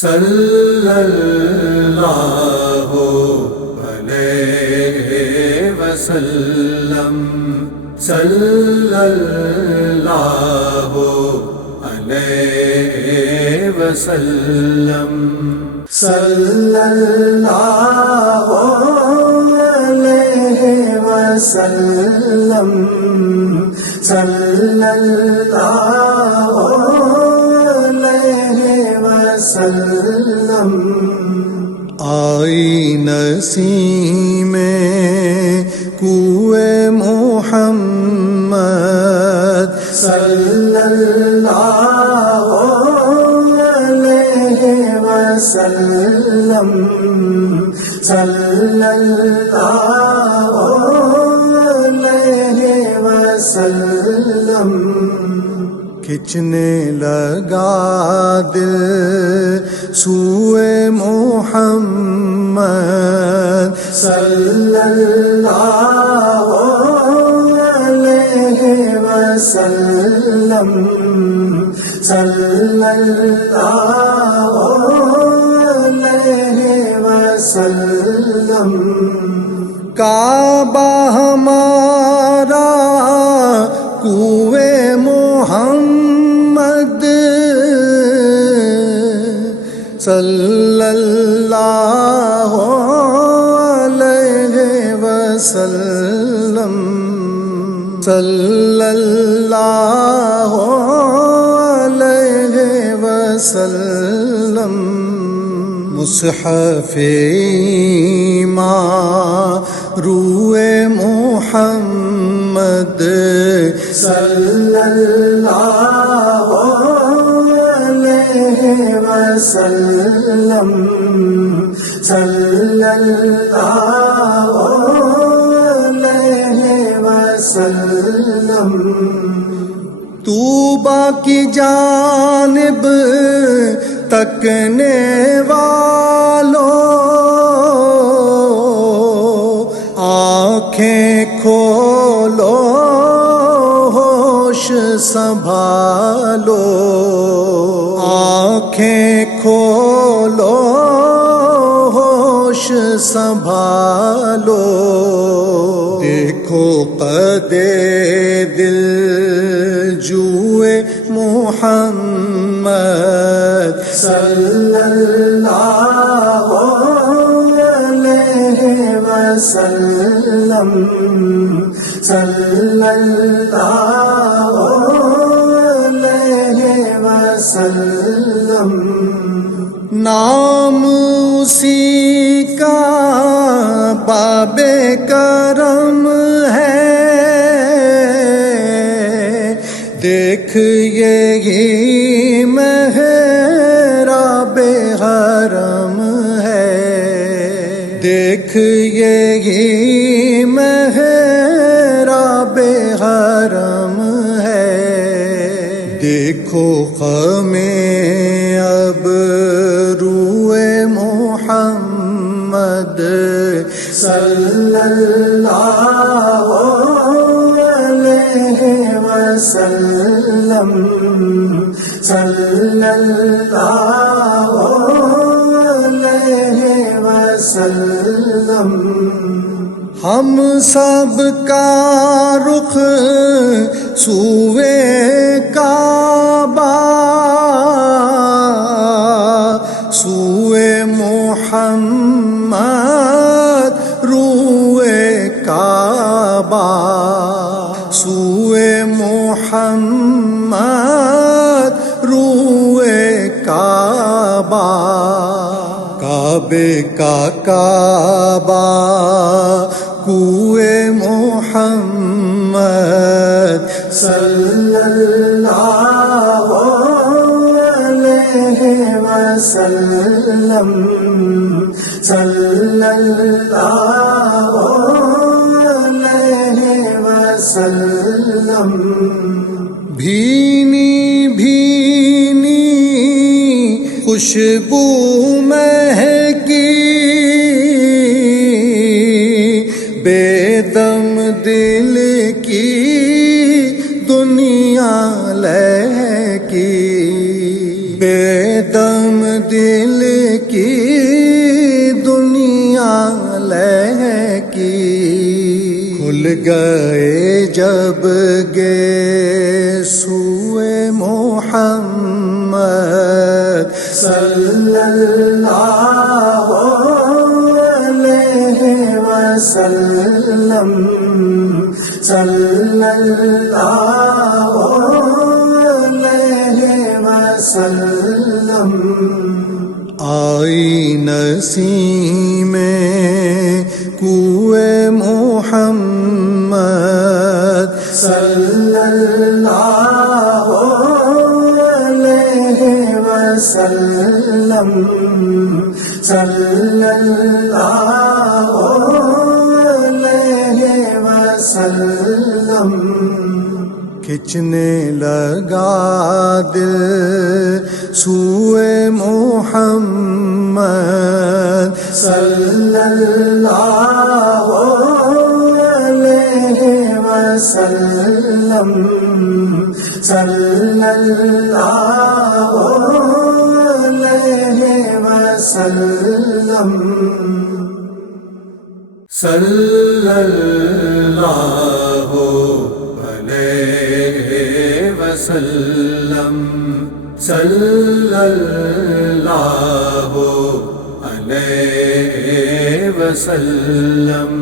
صلی اللہ علیہ وسلم، صلی اللہ علیہ وسلم، صلی اللہ علیہ وسلم، صلی اللہ علیہ وسلم۔ آئی نسیم کوئے محمد، صلی اللہ علیہ وسلم، صلی اللہ علیہ وسلم۔ کھچنے لگا دل سوئے محمد، صلی اللہ علیہ وسلم، صلی اللہ علیہ وسلم۔ کعبہ ہمارا کوئے محمد، صلی اللہ علیہ وسلم، صلی اللہ علیہ وسلم۔ مصحف ایمان روئے محمد، صلی اللہ علیہ وسلم، صلی اللہ علیہ وسلم۔ طوبیٰ کی جانب تکنے والوں، آنکھیں کھولو ہوش سنبھالو، آنکھیں کھولو ہوش سنبھالو۔ دیکھو قدِ دل جوئے محمد، صلی اللہ علیہ وسلم، صلی اللہ علیہ وسلم۔ نام اسی کا باب کرم ہے، دیکھ یہی محراب حرم ہے، دیکھ یہی محراب حرم ہے۔ دیکھو خمیں اب روئے محمد، صلی اللہ علیہ وسلم، صلی اللہ علیہ وسلم۔ ہم سب کا رخ سوئے کعبہ، سوئے محمد روئے کعبہ، سوئے محمد روئے کعبہ۔ کعبے کا کعبہ کوئے محمد، صلی اللہ علیہ وسلم، صلی اللہ علیہ وسلم۔ بھینی بھینی خوشبو مہکی، بے دم دل کی دنیا لہکی، بے دم دل دل کی دنیا لہکی کھل گئے جب گے سوئے محمد صلی اللہ علیہ وسلم صلی اللہ علیہ وسلم آئی نسیم کوئے محمد صلی اللہ علیہ وسلم صلی اللہ علیہ وسلم کھچنے لگا دل سوئے محمد صلی اللہ علیہ وسلم صلی اللہ علیہ وسلم صلی اللہ علیہ وسلم صلی اللہ علیہ وسلم